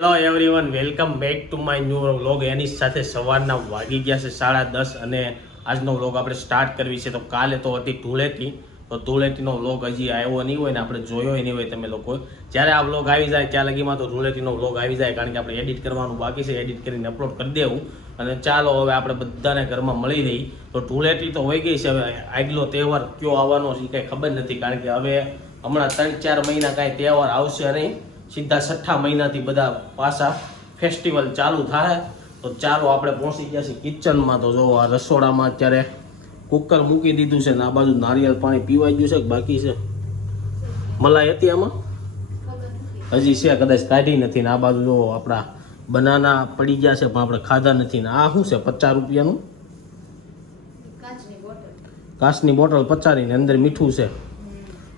Hello everyone welcome back to my new vlog એની સાથે સવારના વાગી ગયા છે સાડા દસ અને આજનો વ્લોગ આપણે સ્ટાર્ટ કરવી છે. તો કાલે તો હતી ધૂળેટી. તો ધૂળેટીનો વ્લોગ હજી આવ્યો નહીં હોય ને આપણે જોયો નહીં હોય તમે લોકો. જ્યારે આ વ્લોગ આવી જાય ત્યાં લગીમાં તો ધૂળેટીનો વ્લોગ આવી જાય કારણ કે આપણે એડિટ કરવાનું બાકી છે. એડિટ કરીને અપલોડ કરી દેવું. અને ચાલો હવે આપણે બધાને ઘરમાં મળી રહી. તો ધૂળેટી તો હોઈ ગઈ છે. હવે આગલો તહેવાર કયો આવવાનો છે કાંઈ ખબર નથી કારણ કે હવે હમણાં ત્રણ ચાર મહિના કાંઈ તહેવાર આવશે નહીં. સીધા છઠ્ઠા મહિનાથી બધા પાછા ફેસ્ટિવલ ચાલુ થાય તો ચાલો આપણે પહોંચી ગયા છીએ કિચનમાં. તો જો આ રસોડામાં અત્યારે કુકર મૂકી દીધું છે ને આ બાજુ નારિયેળ પાણી પીવાઈ ગયું છે કે બાકી છે? મલાઈ હતી આમાં? હજી છે, કદાચ કાઢી નથી ને આ બાજુ જો આપણા બનાના પડી ગયા છે, પણ આપણે ખાધા નથી ને આ શું છે, પચાસ રૂપિયાનું? કાચની બોટલ પચારીને અંદર મીઠું છે.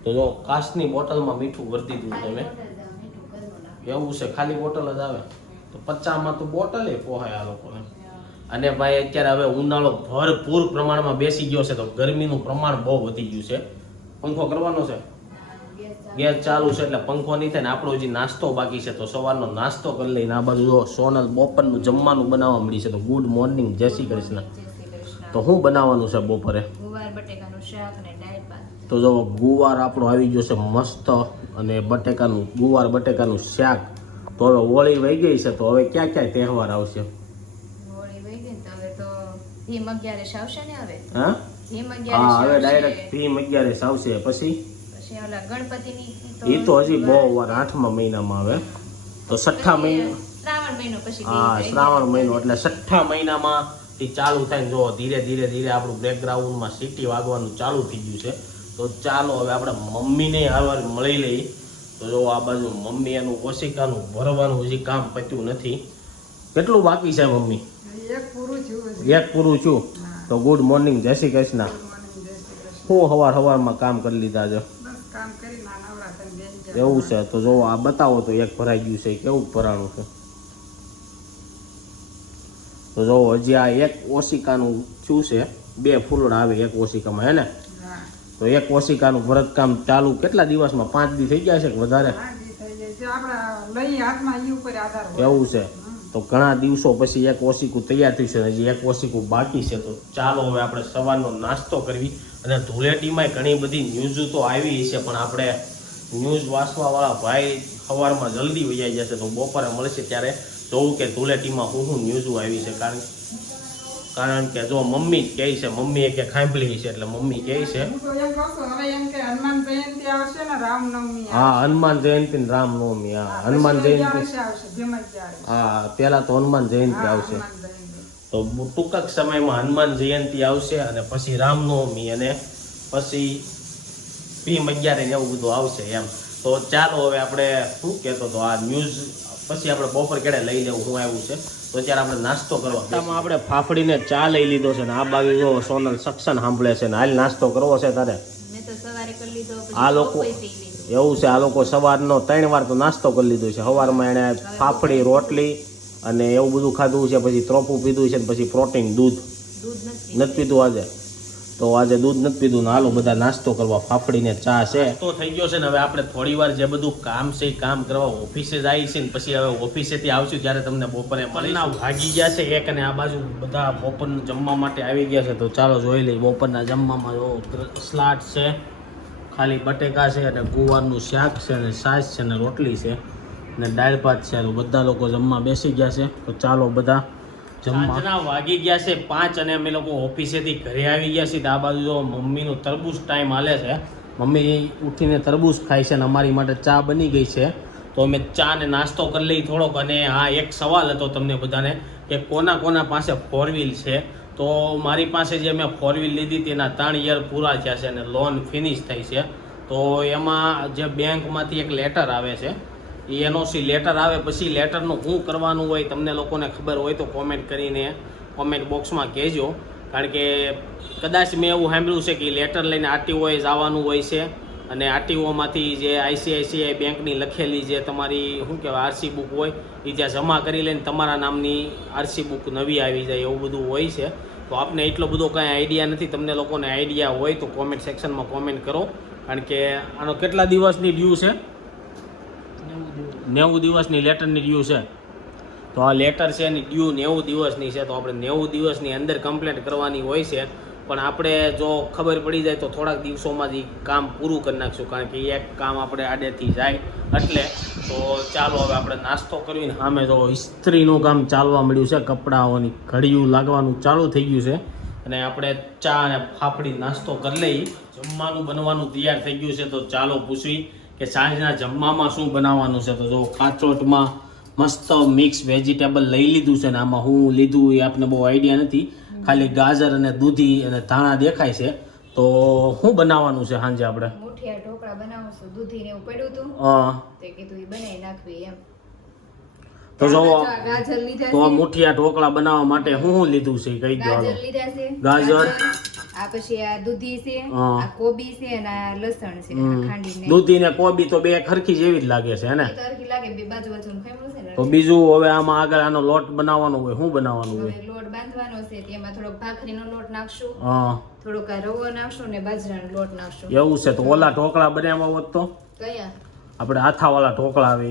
તો જો કાચની બોટલમાં મીઠું વર્તી દીધું છે મેં બોટલ દા મીઠું ઘરનું નાખ. એવું છે ખાલી બોટલ જ આવે. તો પચાસમાં તો બોટલ એ પોહાય આ લોકોને અને ભાઈ અત્યારે હવે ઉનાળો ભરપૂર પ્રમાણમાં બેસી ગયો છે તો ગરમીનું પ્રમાણ બહુ વધી ગયું છે. પંખો કરવાનો છે? ગેસ ચાલુ. છે એટલે પંખો નહીં થાય ને આપણો હજી નાસ્તો બાકી છે તો સવારનો નાસ્તો કરી લઈને આ બાજુ જો સોનલ બપોરનું જમવાનું બનાવવા મળી છે તો ગુડ મોર્નિંગ જય શ્રી કૃષ્ણ. તો શું બનાવવાનું છે બપોરે? ગુવાર બટેકાનું શાક ને ભાત તો જો ગુવાર આપણો આવી ગયો છે મસ્ત અને બટેકાનું ગુવાર બટેકાનું શાક. તો હવે હોળી વહી ગઈ છે તો હવે ક્યાં ક્યાં તહેવાર આવશે? હા? હા હવે ડાયરેક્ટ ભીમ અગિયારસ આવશે. પછી? એ તો હજી બહુ વાર આઠમા મહિનામાં આવે. તો છઠ્ઠા મહિના હા શ્રાવણ મહિનો એટલે છઠ્ઠા મહિનામાં એ ચાલુ થાય જો ધીરે ધીરે ધીરે આપણું બેકગ્રાઉન્ડમાં સીટી વાગવાનું ચાલુ થઈ ગયું છે. તો ચાલો હવે આપણે મમ્મીને હારવાર મળી લઈ તો જો આ બાજુ મમ્મી એનું ઓશિકાનું ભરવાનું હજી કામ પત્યું નથી. કેટલું બાકી છે મમ્મી? એક પૂરું છું તો ગુડ મોર્નિંગ જય શ્રી કૃષ્ણ. હું સવાર સવારમાં કામ કરી લીધા છે. એવું છે? તો જો આ બતાવો તો એક ભરાઈ ગયું છે. કેવું ભરાણું છે? તો જો હજી આ એક ઓશિકાનું શું છે. બે ફૂલડા આવે એક ઓશિકામાં હે ને. તો એક ઓશિકાનું ભરતકામ ચાલુ. કેટલા દિવસમાં? પાંચ દી થઈ ગયા છે કે વધારે? હા. એવું છે. તો ઘણા દિવસો પછી એક ઓશિકું તૈયાર થયું છે હજી એક ઓશિકું બાકી છે. તો ચાલો હવે આપણે સવારનો નાસ્તો કરવી. અને ધૂળેટીમાં ઘણી બધી ન્યૂઝ તો આવી છે પણ આપણે ન્યૂઝ વાંચવાવાળા ભાઈ સવારમાં જલ્દી વૈયા જશે તો બપોરે મળશે ત્યારે જોવું કે ધૂળેટીમાં શું શું ન્યૂઝો આવી છે. કારણ કારણ કે જો મમ્મી કહે છે મમ્મી કે ખાંભલી છે એટલે મમ્મી કહે છે. હું હનુમાન જયંતિ ને રામનવમી. હા હનુમાન જયંતિ. હા પહેલા તો હનુમાન જયંતિ આવશે. તો ટૂંક સમયમાં હનુમાન જયંતિ આવશે અને પછી રામનવમી અને પછી ભીમ અગિયાર એવું બધું આવશે એમ. તો ચાલો હવે આપણે શું કહેતો તો આ ન્યૂઝ પછી આપણે બપોર કેડે લઈ લેવું હું આવ્યું છે. તો ત્યારે આપણે નાસ્તો કરવા આમાં આપણે ફાફડીને ચા લઈ લીધો છે ને આ બાજુ જો સોનલ સક્ષન સાંભળે છે ને હાલ નાસ્તો કરવો છે તારે. મેં તો સવારે કરી લીધો પછી આ લોકો બપોરે પી લીધું. એવું છે આ લોકો સવારનો ત્રણ વાર તો નાસ્તો કરી લીધો છે. સવારમાં એણે ફાફડી રોટલી અને એવું બધું ખાધું છે પછી ત્રોપું પીધું છે ને પછી પ્રોટીન દૂધ. દૂધ નથી. નથી પીધું આજે? તો આજે દૂધ નથી પીધું ને હાલો બધા નાસ્તો કરવા ફાફડીને ચા છે. તો થઈ ગયો છે ને હવે આપણે થોડી વાર જે બધું કામ છે એ કામ કરવા ઓફિસે જાય છે ને પછી હવે ઓફિસેથી આવશું ત્યારે તમને બપોરે મળીના ભાગી ગયા છે એક અને આ બાજુ બધા બપોરનું જમવા માટે આવી ગયા છે. તો ચાલો જોઈ લઈએ બપોરના જમવામાં જો સ્લાટ છે ખાલી બટેકા છે અને ગુવારનું શાક છે અને છાશ છે અને રોટલી છે. અને દાળ ભાત છે. બધા લોકો જમવા બેસી ગયા છે. તો ચાલો બધા જમવા. વાગી ગયા છે પાંચ અને અમે લોકો ઓફિસેથી ઘરે આવી ગયા છીએ. આ બાજુ જો મમ્મીનું તરબૂચ ટાઈમ હાલે છે. મમ્મી ઉઠીને તરબૂચ ખાય છે અને અમારી માટે ચા બની ગઈ છે. તો અમે ચા ને નાસ્તો કરી લઈ થોડોક અને હા એક સવાલ હતો તમને બધાને કે કોના કોના પાસે ફોર વ્હીલ છે? તો મારી પાસે જે મેં ફોર વ્હીલ લીધી હતી, એના ત્રણ યર પૂરા થયા છે અને લોન ફિનિશ થઈ છે. તો એમાં જે બેંકમાંથી એક લેટર આવે છે એ એનઓસી લેટર આવે પછી લેટરનું શું કરવાનું હોય તમને લોકોને ખબર હોય તો કોમેન્ટ કરીને કોમેન્ટ બોક્સમાં કહેજો. કારણ કે કદાચ મેં એવું સાંભળ્યું છે કે લેટર લઈને આરટીઓએ જવાનું હોય છે અને આરટીઓમાંથી જે આઈસીઆઈસીઆઈ બેંકની લખેલી જે તમારી શું કહેવાય આરસી બુક હોય એ જ્યાં જમા કરી લઈને તમારા નામની આરસી બુક નવી આવી જાય એવું બધું હોય છે. તો આપને એટલો બધો કાંઈ આઈડિયા નથી, તમને લોકોને આઈડિયા હોય તો કોમેન્ટ સેક્શનમાં કોમેન્ટ કરો. કારણ કે આનો કેટલા દિવસની ડ્યુ છે? નેવું દિવસની લેટરની ડ્યુ છે. તો આ લેટર છે એની ડ્યુ નેવું દિવસની છે, તો આપણે નેવું દિવસની અંદર કમ્પ્લેટ કરવાની હોય છે. પણ આપણે જો ખબર પડી જાય તો થોડાક દિવસોમાં જ કામ પૂરું કરી નાખશું, કારણ કે એક કામ આપણે આડેથી જાય. એટલે તો ચાલો હવે આપણે નાસ્તો કરીને સામે જો ઇસ્ત્રીનું કામ ચાલવા મળ્યું છે, કપડાઓની ઘડિયું લાગવાનું ચાલુ થઈ ગયું છે. અને આપણે ચા અને ફાફડી નાસ્તો કરી લઈ. જમવાનું, બનવાનું તૈયાર થઈ ગયું છે, તો ચાલો પૂછવી. કે સાંજના જમવામાં શું બનાવવાનું છે? તો જો કાચોટમાં મસ્ત મિક્સ વેજીટેબલ લઈ લીધું છે ને આમાં હું લીધું એ આપને બહુ આઈડિયા નથી. ખાલી ગાજર અને દૂધી અને ધાણા દેખાય છે. તો શું બનાવવાનું છે સાંજે આપણે? મુઠિયા ઢોકળા બનાવશું દૂધી ને એવું પડ્યું હતું હા. તે કીધું એ બનાવી નાખવી એમ. તો જો તો મુઠિયા ઢોકળા બનાવવા માટે હું શું લીધું છે કહી દો હાલો. ગાજર. આ પછી આ દૂધી છે. આ કોબી છે અને આ લસણ છે હમ. ખાંડીને. દૂધી ને કોબી તો બે ખરખી જેવી જ લાગે છે ને? એ લાગે બે બાજુ બાજુ છે ને તો બીજું હવે આમાં આગળ આનો લોટ બનાવવાનો હોય શું બનાવવાનું હોય? લોટ બાંધવાનો છે તેમાં થોડોક ભાખરીનો લોટ નાખશું હા. થોડોક રવો નાખશું ને બાજરાનો લોટ નાખશું. એવું છે તો ઓલા ઢોકળા બનાવવા હોત તો? કયા? આપણે આથાવાળા ઢોકળા આવે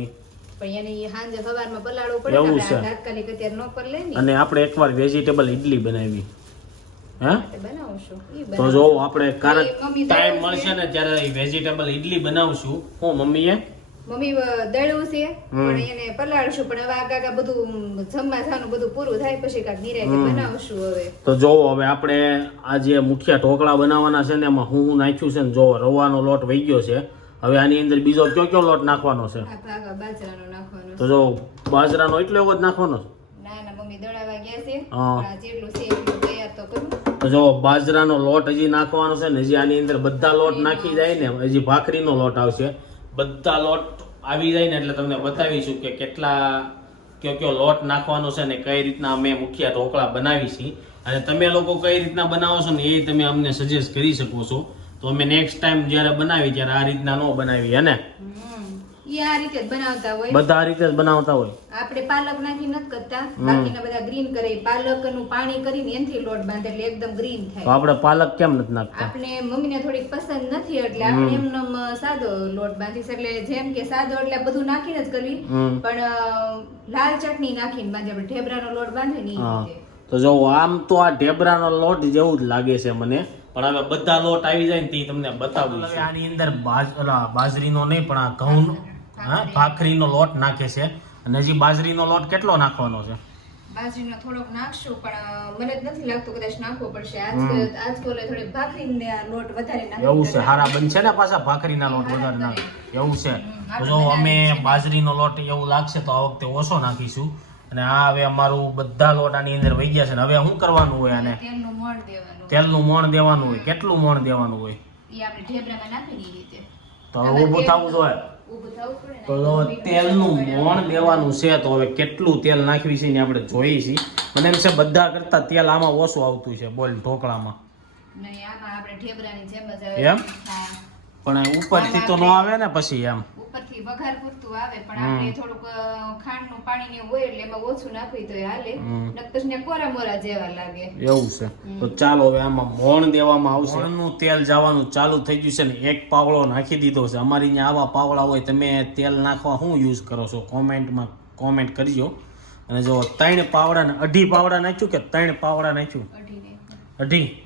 એવું છે. અને આપણે એકવાર વેજીટેબલ ઇડલી બનાવી. તે જો આપણે કારણ ટાઈમ મળશે ને ત્યારે વેજીટેબલ ઇડલી બનાવશું. હું મમ્મીએ? મમ્મી દળવું છે. પણ એને પલાળશું. પણ હવે આ કાકા બધું જમવા જવાનું બધું પૂરું થાય પછી કાક નિરાયતે બનાવશું હવે. તો જોવો હવે આપણે આ જે મુખ્ય ઢોકળા બનાવવાના છે ને એમાં હું હું નાખ્યું છે ને જોવો રવાનો લોટ વહી ગયો છે. હવે આની અંદર બીજો કયો કયો લોટ નાખવાનો છે? બાજરાનો તો જો બાજરાનો એટલો એવો જ નાખવાનો છે? ના ના મમ્મી દળાવા ગયા છે. હા. જેટલું છે એટલું તૈયાર તો કરું. તો જો બાજરાનો લોટ હજી નાખવાનો છે ને હજી આની અંદર બધા લોટ નાખી જાય ને હજી ભાખરીનો લોટ આવશે. બધા લોટ આવી જાય ને એટલે તમને બતાવીશું કે કેટલા કયો કયો લોટ નાખવાનો છે ને કઈ રીતના અમે મુખ્ય ઢોકળા બનાવી છીએ અને તમે લોકો કઈ રીતના બનાવો છો ને એ તમે અમને સજેસ્ટ કરી શકો છો. તો અમે નેક્સ્ટ ટાઈમ જ્યારે બનાવી ત્યારે આ રીતના ન બનાવી હે ને? આ રીતે જ બનાવતા હોય. બધા આ રીતે જ બનાવતા હોય. આપણે પાલક નાખી નથી કરતા. બાકીના બધા ગ્રીન કરે. પાલકનું પાણી કરીને એનથી લોટ બાંધે એટલે એકદમ ગ્રીન તો થાય આપણે પાલક કેમ નથી નાખતા? આપણે મમ્મીને થોડીક પસંદ નથી એટલે આપણે એમનેમ સાદો લોટ બાંધીશ. એટલે જેમ કે સાદો એટલે બધું નાખીને જ કરવી. પણ લાલ ચટણી નાખીને બાંધે. આપણે ઢેબરાનો લોટ બાંધે ને તો જો આમ તો આ ઢેબરાનો લોટ જેવું જ લાગે છે મને. પણ હવે બધા લોટ આવી જાય ને તે તમને બતાવું આની અંદર બાજરીનો નહીં પણ આ ઘઉં હા ભાખરીનો લોટ નાખે છે. અને હજી બાજરીનો લોટ કેટલો નાખવાનો છે? બાજરીનો થોડોક નાખશું પણ મને નથી લાગતું કદાચ નાખવો પડશે. આજ આજ કોલે ભાખરીને લોટ વધારે નાખી એવું છે હારા બનશે ને પાછા ભાખરીના લોટ વધારે નાખ. એવું છે. જો અમે બાજરીનો લોટ એવું લાગશે તો આ વખતે ઓછો નાખીશું. અને આ હવે અમારું બધા લોટ આની અંદર વહી ગયા છે. ને હવે શું કરવાનું હોય આને? તેલનું મોણ દેવાનું. તેલનું મોણ દેવાનું હોય. કેટલું મોણ દેવાનું હોય? આપણે ઢેબરામાં તો. હવે ઊભું થવું જોઈએ. તો તેલનું મોણ દેવાનું છે તો હવે કેટલું તેલ નાખવી છે ને આપણે જોઈએ છીએ. મને એમ છે બધા કરતા તેલ આમાં ઓછું આવતું છે બોલ ઢોકળામાં. એમ? પણ ઉપરથી તો ન આવે ને પછી એમ. ઉપરથી વઘાર પૂરતું આવે પણ આપણે થોડુંક ખાંડનું પાણી ને હોય એટલે એમાં ઓછું નાખવી તો હાલે. હમ. ને કોરા મોરા જેવા લાગે. એવું છે. તો ચાલો હવે આમાં મોણ દેવામાં આવશે. મોણનું તેલ જવાનું ચાલુ થઈ ગયું છે ને એક પાવડો નાખી દીધો છે. અમારી અહીંયા આવા પાવડા હોય તમે તેલ નાખવા શું યુઝ કરો છો? કોમેન્ટમાં કોમેન્ટ કરજો. અને જો ત્રણ પાવડા ને અઢી પાવડા નાખ્યું કે ત્રણ પાવડા નાખ્યું? અઢી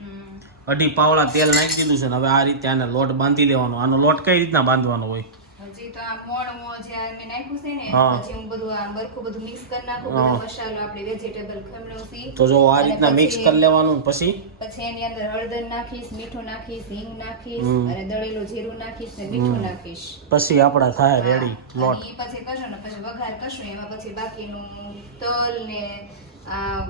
અઢી પાવડા તેલ નાખી દીધું છે ને હવે આ રીતે આને લોટ બાંધી દેવાનો. આનો લોટ કઈ રીતના બાંધવાનો હોય? હજી તો આ મોણમો જે આ મેં નાખ્યું છે ને પછી હું બધું આ બરખું બધું મિક્સ કરી નાખું બધું મસાલો આપણે વેજીટેબલ ખમણું સી. તો જો આ રીતના મિક્સ કરી લેવાનું પછી? પછી એની અંદર હળદર નાખીશ મીઠું નાખીશ હિંગ નાખીશ અને દળેલું જીરું નાખીશ ને મીઠું નાખીશ. પછી આપણા થાય રેડી લોટ. પછી કરશો ને પછી વઘાર કરશું એમાં પછી બાકીનું તલ ને આ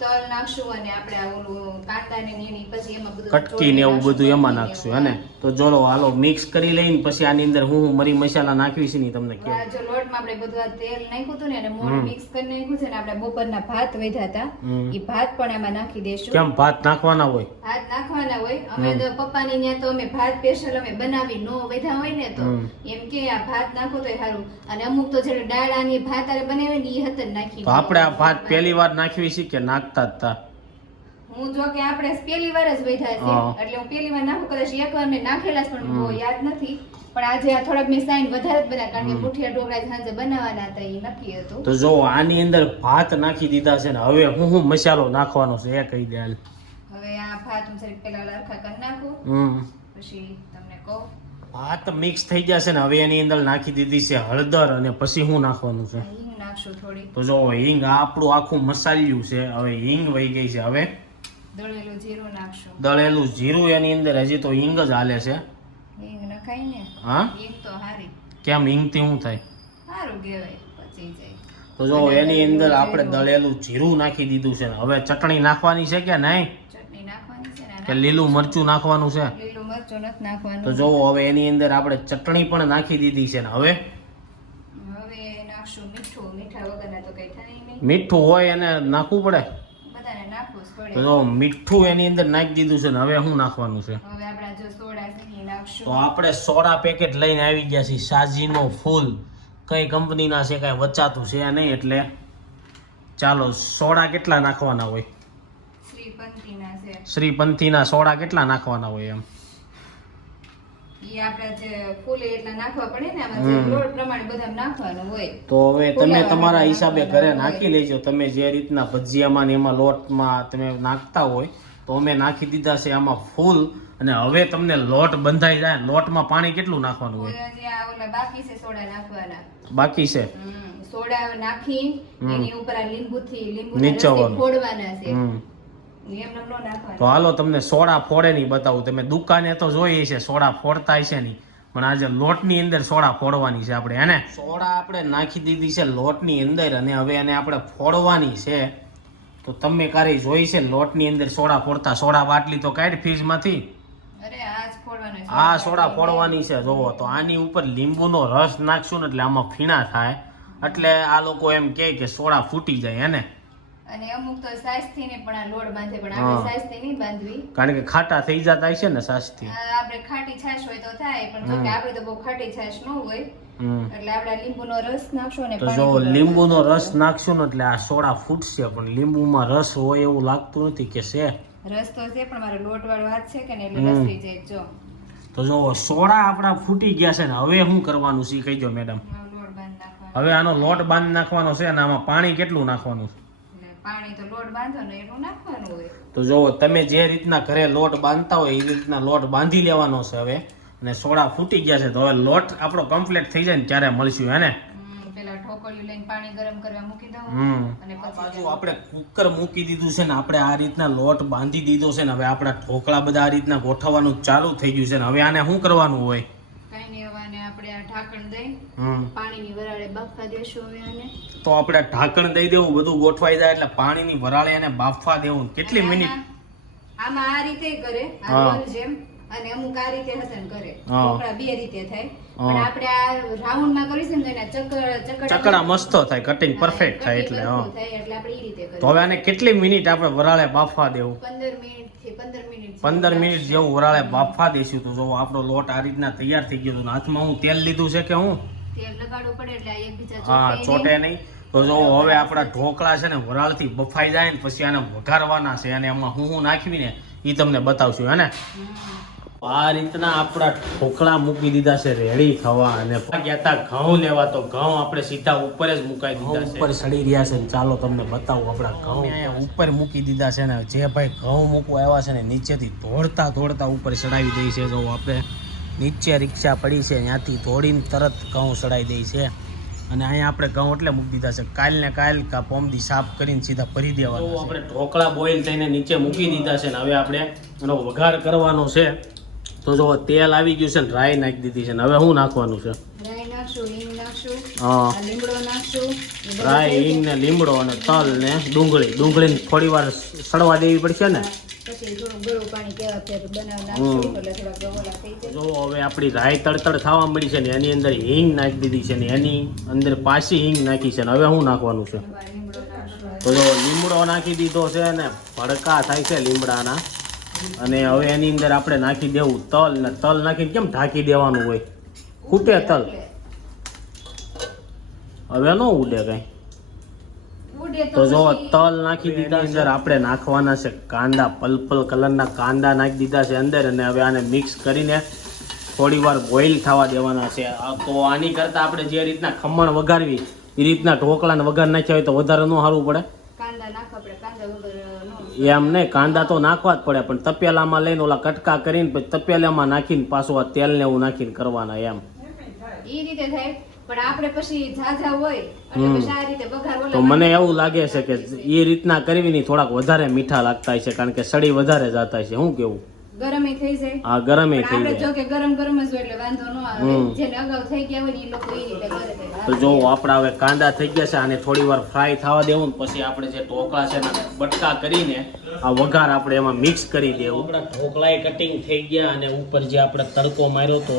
તલ નાખશું અને આપણે આ ઓલું કાંદા ને એની પછી એમાં બધું કટકી ને એવું બધું એમાં નાખશું હે ને? તો જોડો હાલો મિક્સ કરી લઈને પછી આની અંદર હું હું મરી મસાલા નાખવી છે ને તમને કે જો લોટમાં આપણે બધું આ તેલ નાખ્યું હતું ને અને મોણ મિક્સ કરી નાખ્યું છે ને આપણે બપોરના ભાત વધ્યા હતા. એ ભાત પણ એમાં નાખી દેશું. કેમ ભાત નાખવાના હોય? ભાત નાખવાના હોય? અમે તો પપ્પાની ત્યાં તો અમે ભાત સ્પેશિયલ અમે બનાવી નો વધ્યા હોય ને તો એમ કે આ ભાત નાખો તો સારું. અને અમુક તો જે ડાળાની ભાત આરે બનાવે ને એ હત નાખી આપણે આ ભાત પહેલી વાર નાખવી છે કે નાખતા હતા હું જો કે આપણે પહેલી વાર જ બેઠા છે એટલે હું પહેલી વાર નાખું કદાચ એક વાર મેં નાખેલા છે પણ બહુ યાદ નથી. પણ આજે આ થોડાક મેં સાઈન વધારે જ બનાવ્યા કારણ કે. મુઠિયા ઢોકળા સાંજે બનાવવાના હતા એ નક્કી હતું. તો જો આની અંદર ભાત નાખી દીધા છે ને હવે હું હું મસાલો નાખવાનો છે એ કહી દે હવે આ ભાત હું પેલા લરખા કરી નાખું. પછી તમને કહું. ભાત મિક્સ થઈ જશે ને હવે એની અંદર નાખી દીધી છે હળદર અને પછી શું નાખવાનું છે. તો જો હિંગ આપણું આખું મસાલિયું છે. હવે હિંગ વહી ગઈ છે. હવે દળેલું જીરું એની અંદર હજી તો હિંગ જ હાલે છે. હા? કેમ હિંગથી શું થાય? તો જો એની અંદર આપણે દળેલું જીરું નાખી દીધું છે ને. હવે ચટણી નાખવાની છે કે નહીં? કે લીલું મરચું નાખવાનું છે? મરચું નથી તો જોવો હવે એની અંદર આપણે ચટણી પણ નાખી દીધી છે ને હવે? હવે નાખશું મીઠું. મીઠા વગરના તો કઈ થાય નહીં. મીઠું હોય એને નાખવું પડે? બધાને નાખવું જ તો પડે જો મીઠું એની અંદર નાખી દીધું છે ને હવે શું નાખવાનું છે? હવે આપણે જો સોડા ઘી નાખશું. તો આપણે સોડા પેકેટ લઈને આવી ગયા છીએ સાજીનો ફૂલ. કઈ કંપનીના છે કાંઈ વચાતું છે નહીં એટલે ચાલો સોડા કેટલા નાખવાના હોય? શ્રીપંથીના સોડા કેટલા નાખવાના હોય એમ? તો હવે તમે તમારા હિસાબે ઘરે નાખી લેજો. તમે જે રીતના ભજીયામાં ને એમાં લોટમાં તમે નાખતા હોય તો અમે નાખી દીધા છે આમાં ફૂલ. અને હવે તમને લોટ બંધાઈ જાય. લોટમાં પાણી કેટલું નાખવાનું હોય? બાકી છે સોડા નાખવાના. બાકી છે? સોડા નાખી એની ઉપર લીંબુથી લીંબુ નીચોવાનું. છે. તો હાલો તમને સોડા ફોડે નહીં બતાવું. તમે દુકાને તો જોઈએ છે સોડા ફોડતા છે નહીં. પણ આજે લોટની અંદર સોડા ફોડવાની છે આપણે હેને સોડા આપણે નાખી દીધી છે લોટની અંદર અને હવે એને આપણે ફોડવાની છે. તો તમે કારે જોઈ છે લોટની અંદર સોડા ફોડતા? સોડા બાટલી તો કાઢ ફ્રીજમાંથી. અરે આ સોડા ફોડવાની છે. જોવો તો આની ઉપર લીંબુનો રસ નાખશું ને એટલે આમાં ફીણા થાય. એટલે આ લોકો એમ કહે કે સોડા ફૂટી જાય હેને અને અમુક તો સાસથી ને પણ આ લોડ બાંધે પણ આપણે સાસથી નહીં બાંધવી. કારણ કે ખાટા થઈ જતા છે ને સાસથી. આપણે ખાટી છાશ હોય તો થાય પણ જો કે આપણે તો બહુ ખાટી છાશ ન હોય એટલે આપણે લીંબુનો રસ નાખશો ને તો જો લીંબુનો રસ નાખશું ને એટલે આ સોડા ફૂટશે પણ લીંબુમાં રસ હોય એવું લાગતું નથી કે છે. રસ તો છે પણ મારો લોટ વાળો હાથ છે કે ને એટલે રસ થઈ જાય જો. તો જો સોડા આપણા ફૂટી ગયા છે ને હવે શું કરવાનું છે કહી દો મેડમ. હવે આનો લોટ બાંધ નાખવાનો છે અને આમાં પાણી કેટલું નાખવાનું છે? પાણી તો લોટ બાંધો ને એટલું નાખવાનું હોય. તો જો તમે જે રીતના ઘરે લોટ બાંધતા હોય એ રીતના લોટ બાંધી લેવાનો છે હવે. અને સોડા ફૂટી ગયા છે તો હવે લોટ આપણો કમ્પ્લીટ થઈ જાય ને ત્યારે મળશું હે ને? પેલા ઢોકળિયું લઈને પાણી ગરમ કરવા મૂકી દઉં અને પછી આપણે કુકર મૂકી દીધું છે ને આપણે આ રીતના લોટ બાંધી દીધો છે ને હવે આપણા ઢોકળા બધા આ રીતના ગોઠવવાનું ચાલુ થઈ ગયું છે ને હવે આને શું કરવાનું હોય? આપણે આ ઢાંકણ દઈ પાણીની વરાળે બાફવા દેશું હવે આને. તો આપણે ઢાંકણ દઈ દેવું બધું ગોઠવાઈ જાય એટલે પાણીની વરાળે એને બાફવા દેવું. કેટલી મિનિટ? આમાં- આ રીતે કરે આ જેમ અને અમુક આ રીતે હસન કરે. ઢોકળા બે રીતે થાય. પણ આપણે આ રાઉન્ડમાં કરીશું ને એના ચક્કર ચક્કર ચકડા મસ્ત થાય કટિંગ પરફેક્ટ થાય એટલે હા. એટલે આપણે એ રીતે તો હવે આને કેટલી મિનિટ આપણે વરાળે બાફવા દેવું? પંદર મિનિટથી પંદર મિનિટ જેવું વરાળે બાફવા દેશું તો જો આપણો લોટ આ રીતના તૈયાર થઈ ગયો છે. હાથમાં હું તેલ લીધું છે કે હું? હા ચોટે નહીં. તો જો હવે આપણા ઢોકળા છે ને વરાળથી બફાઈ જાય ને પછી આને વઘારવાના છે. અને એમાં હું હું નાખવી ને એ તમને બતાવશું હે ને. આ રીતના આપણા ઢોકળા મૂકી દીધા છે રેડી થવા અને ગયા તા ઘઉં લેવા તો ઘઉં આપણે સીધા ઉપર જ મુકાઈ દીધા છે. ઉપર સડી રહ્યા છે ચાલો તમને બતાવું આપણા ઘઉં. ઉપર મૂકી દીધા છે ને જે ભાઈ ઘઉં મૂકવા આવ્યા છે ને નીચેથી ધોળતા ધોળતા ઉપર ચડાવી દઈ છે. જો આપણે નીચે રિક્ષા પડી છે ત્યાંથી ધોળીને તરત ઘઉં ચડાવી દઈ છે. અને અહીંયા આપણે ઘઉં એટલે મૂકી દીધા છે. કાલ ને કાલ કા પોમદી સાફ કરીને સીધા ભરી દેવાના આપણે ઢોકળા બોઇલ થઈને નીચે મૂકી દીધા છે ને હવે આપણે એનો વઘાર કરવાનો છે. તો જો તેલ આવી ગયું છે ને રાઈ નાખી દીધી છે ને હવે શું નાખવાનું છે? હા. રાઈ હિંગ ને લીમડો અને તલ ને ડુંગળી ડુંગળીને થોડી વાર સડવા દેવી પડશે ને? જો હવે આપણી રાઈ તડતડ થવા મળી છે ને એની અંદર હિંગ નાખી દીધી છે ને એની અંદર પાછી હિંગ નાખી છે ને હવે શું નાખવાનું છે? તો જો લીમડો નાખી દીધો છે ને ભડકા થાય છે લીમડાના. અને હવે એની અંદર આપણે નાખી દેવું તલ ને તલ નાખીને કેમ ઢાંકી દેવાનું હોય? ખૂટે તલ. હવે ન ઉડે કઈ. તો જો તલ નાખી દીધા અંદર આપણે નાખવાના છે કાંદા પલપલ કલરના કાંદા નાખી દીધા છે અંદર અને હવે આને મિક્સ કરીને થોડી વાર બોઇલ થવા દેવાના છે. તો આની કરતાં આપણે જે રીતના ખમણ વઘારવી એ રીતના ઢોકળાને વઘાર નાખ્યા હોય તો વધારે ન સારું પડે કાંદા નાખવા પડે કાંદા વગર નો એમ નહીં કાંદા તો નાખવા જ પડે પણ તપેલામાં લઈને ઓલા કટકા કરીને પછી તપેલામાં નાખીને પાછું આ તેલ ને એવું નાખીને કરવાના એમ. ઈ રીતે થાય પણ આપણે પછી ઝાઝા હોય એટલે હમ. પછી આ રીતે વઘાર તો મને એવું લાગે છે કે એ રીતના કરવી ની થોડાક વધારે મીઠા લાગતા છે કારણ કે સડી વધારે જાતા છે શું કેવું? ગરમ થઈ જાય. આ ગરમે થઈ આપણે જો કે ગરમ ગરમ જ હોય એટલે વાંધો ન આવે. જેને અગાઉ થઈ ગયા હોય ને લોકો ઈ રીતે કરે તો જો આપણા હવે કાંદા થઈ ગયા છે આને થોડી વાર ફ્રાય થવા દેવું ને પછી આપણે જે ઢોકળા છે ને બટકા કરીને આ વઘાર આપણે એમાં મિક્સ કરી દેવું. આપણા ઢોકળાએ કટિંગ થઈ ગયા અને ઉપર જે આપણે તડકો માર્યો તો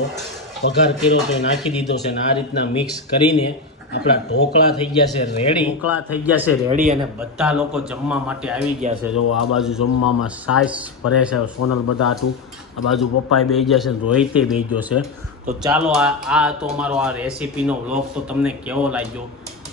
વઘાર કર્યો તો એ નાખી દીધો છે ને આ રીતના મિક્સ કરીને આપણા ઢોકળા થઈ ગયા છે રેડી ઢોકળા થઈ ગયા છે રેડી અને બધા લોકો જમવા માટે આવી ગયા છે. જો આ બાજુ જમવામાં સાઈસ ભરે છે, સોનલ બધા હતું. આ બાજુ પપ્પાએ બે ગયા છે રોહિતે બે ગયો છે. તો ચાલો આ આ તો અમારો આ રેસીપીનો વ્લોગ તો તમને કેવો લાગ્યો?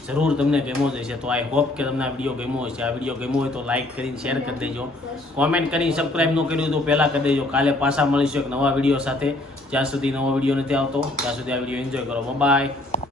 જરૂર તમને ગેમો જ તો આઈ હોપ કે તમને આ વીડિયો ગમ્યો હશે. આ વીડિયો ગમ્યો હોય તો લાઇક કરીને શેર કરી દેજો. કોમેન્ટ કરીને સબસ્ક્રાઈબ ન કર્યું તો પહેલાં કરી દેજો. કાલે પાછા મળીશું એક નવા વીડિયો સાથે. જ્યાં સુધી નવો વીડિયો નથી આવતો, ત્યાં સુધી આ વીડિયો એન્જોય કરો. બાય